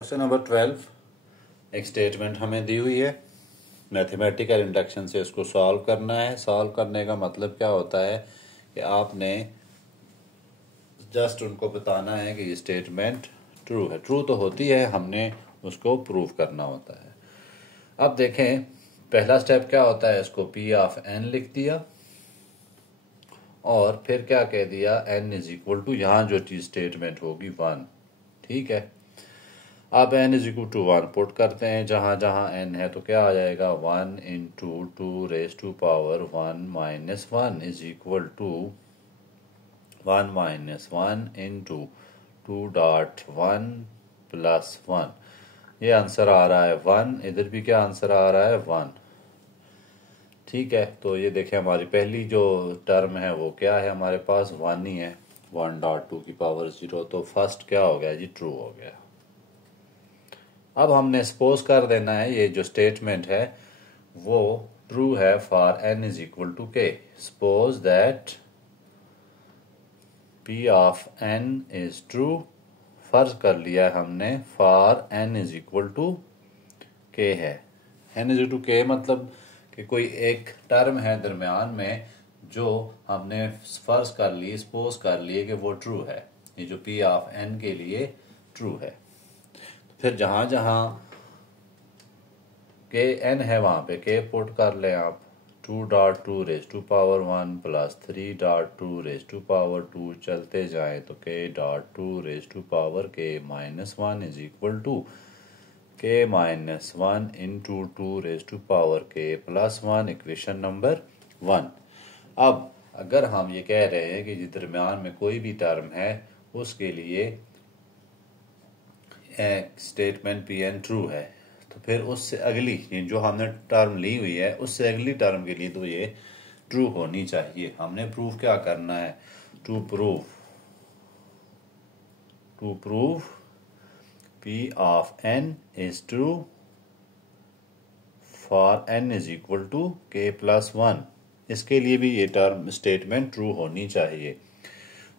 Question number 12 एक statement हमें दी हुई है। मैथमेटिकल इंडक्शन से इसको सॉल्व करना है। सॉल्व करने का मतलब क्या होता है कि आपने जस्ट उनको बताना है कि ये स्टेटमेंट ट्रू है। ट्रू तो होती है, हमने उसको प्रूव करना होता है। अब देखें पहला स्टेप क्या होता है, इसको पी ऑफ एन लिख दिया और फिर क्या कह दिया, एन इज इक्वल टू, यहाँ जो चीज स्टेटमेंट होगी 1। ठीक है, अब n is equal to 1 put करते हैं जहां जहां n है, तो क्या आ जाएगा 1 into 2 raise to power 1 minus 1 is equal to 1 minus 1 into 2.1 plus 1। ये आंसर आ रहा है 1। इधर भी क्या आंसर आ रहा है 1। ठीक है, तो ये देखें हमारी पहली जो टर्म है वो क्या है, हमारे पास 1 ही है, 1.2 की पावर 0। तो फर्स्ट क्या हो गया जी, ट्रू हो गया। अब हमने सपोज कर देना है ये जो स्टेटमेंट है वो ट्रू है for n is equal to k। Suppose that p of n is true, फर्ज कर लिया है हमने for n is equal to k है। n is equal to k मतलब कि कोई एक टर्म है दरमियान में जो हमने फर्ज कर ली, सपोज कर लिए कि वो ट्रू है। ये जो p ऑफ n के लिए ट्रू है। फिर जहां जहां के एन है वहां पे के पुट कर लें आप। 2.2 raise to power 1 plus 3.2 raise to power 2 चलते जाएं तो k.2 raise to power k minus 1 is equal to k minus 1 into 2 raise to power k plus 1, equation number 1। अब अगर हम ये कह रहे हैं कि दरमियान में कोई भी टर्म है उसके लिए स्टेटमेंट पी एन ट्रू है, तो फिर उससे अगली जो हमने टर्म ली हुई है उससे अगली टर्म के लिए तो ये ट्रू होनी चाहिए। हमने प्रूफ क्या करना है, to prove P of N is true for N is equal to K plus 1। इसके लिए भी ये टर्म स्टेटमेंट ट्रू होनी चाहिए।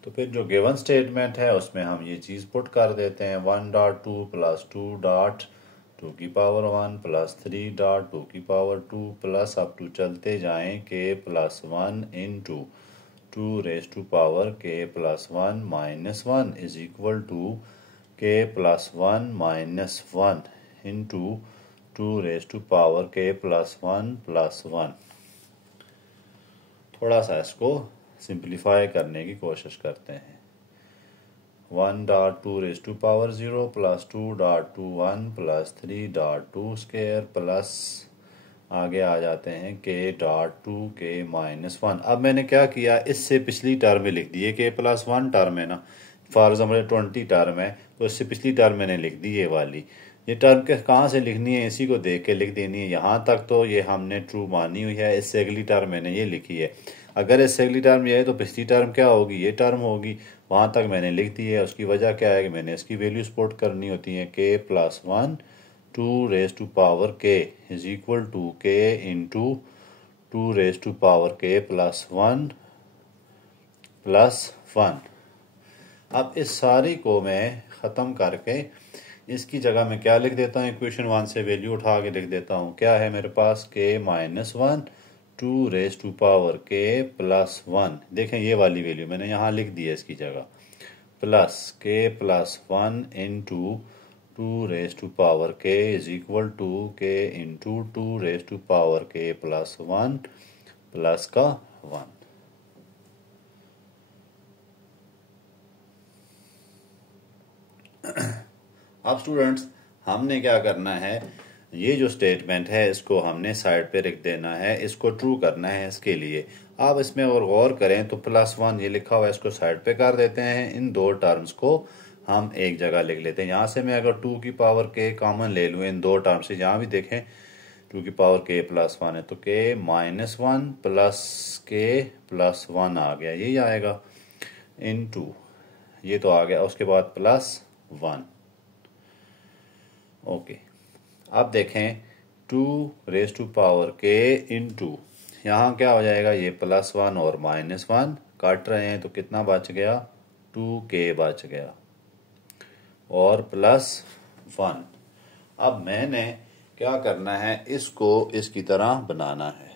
तो फिर जो गिवन स्टेटमेंट है उसमें हम ये चीज़ पुट कर देते हैं 1.2 प्लस 2.2 की पावर 1 प्लस 3.2 की पावर 2 प्लस अप टू चलते जाएं k plus 1 into 2 raise to power k plus 1 minus 1 is equal to k plus 1 minus 1 into 2 raise to power k plus 1 plus 1। थोड़ा सा इसको सिंप्लीफाई करने की कोशिश करते हैं। 1.2 raise to power 0 plus 2.21 plus 3.2 square plus आगे आ जाते हैं k.2 k माइनस 1। अब मैंने क्या किया, इससे पिछली टर्म में लिख दी है k प्लस 1 टर्म है ना, फॉर एग्जाम्पल 20 टर्म है तो इससे पिछली टर्म मैंने लिख दी ये वाली। ये टर्म के कहाँ से लिखनी है, इसी को देख के लिख देनी है। यहाँ तक तो ये हमने ट्रू मानी हुई है, इससे अगली टर्म मैंने ये लिखी है। अगर इससे अगली टर्म ये है तो पिछली टर्म क्या होगी, ये टर्म होगी। वहाँ तक मैंने लिख दी है। उसकी वजह क्या है कि मैंने इसकी वैल्यू पुट करनी होती है k plus 1 2 raise to power k is equal to k into 2 raise to power k plus 1 plus 1। अब इस सारी को मैं ख़त्म करके इसकी जगह में क्या लिख देता हूँ, इक्वेशन 1 से वैल्यू उठा के लिख देता हूँ। क्या है मेरे पास, k minus 1 2 raise to power k plus 1। देखें ये वाली वैल्यू मैंने यहाँ लिख दी है इसकी जगह, plus k plus 1 into 2 raise to power k is equal to k into 2 raise to power k plus 1 plus का 1। अब स्टूडेंट्स हमने क्या करना है, ये जो स्टेटमेंट है इसको हमने साइड पे रख देना है, इसको ट्रू करना है। इसके लिए आप इसमें और गौर करें तो प्लस 1 ये लिखा हुआ है, इसको साइड पे कर देते हैं। इन दो टर्म्स को हम एक जगह लिख लेते हैं। यहाँ से मैं अगर 2 की पावर k कॉमन ले लूँ इन दो टर्म से, यहाँ भी देखें 2 की पावर k प्लस 1 है तो k minus 1 plus k plus 1 आ गया, यही आएगा इंटू ये तो आ गया, उसके बाद प्लस 1। ओके, अब देखें 2 raise to power k into यहाँ क्या हो जाएगा, ये प्लस 1 और माइनस 1 काट रहे हैं तो कितना बच गया, 2k बच गया और प्लस 1। अब मैंने क्या करना है, इसको इसकी तरह बनाना है।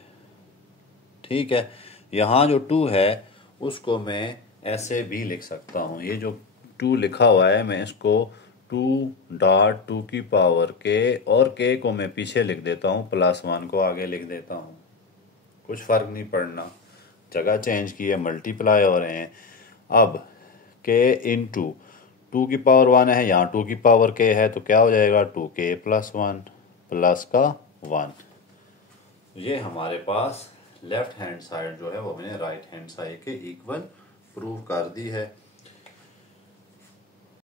ठीक है, यहाँ जो 2 है उसको मैं ऐसे भी लिख सकता हूँ। ये जो 2 लिखा हुआ है मैं इसको 2 की पावर k, और k को मैं पीछे लिख देता हूँ, +1 को आगे लिख देता हूँ। कुछ फर्क नहीं पड़ना, जगह चेंज की है, मल्टीप्लाई हो रहे हैं। अब k इंटू 2 की पावर 1 है, यहाँ 2 की पावर k है, तो क्या हो जाएगा 2k + 1 प्लस का 1। ये हमारे पास लेफ्ट हैंड साइड जो है वो मैंने राइट हैंड साइड के इक्वल प्रूव कर दी है।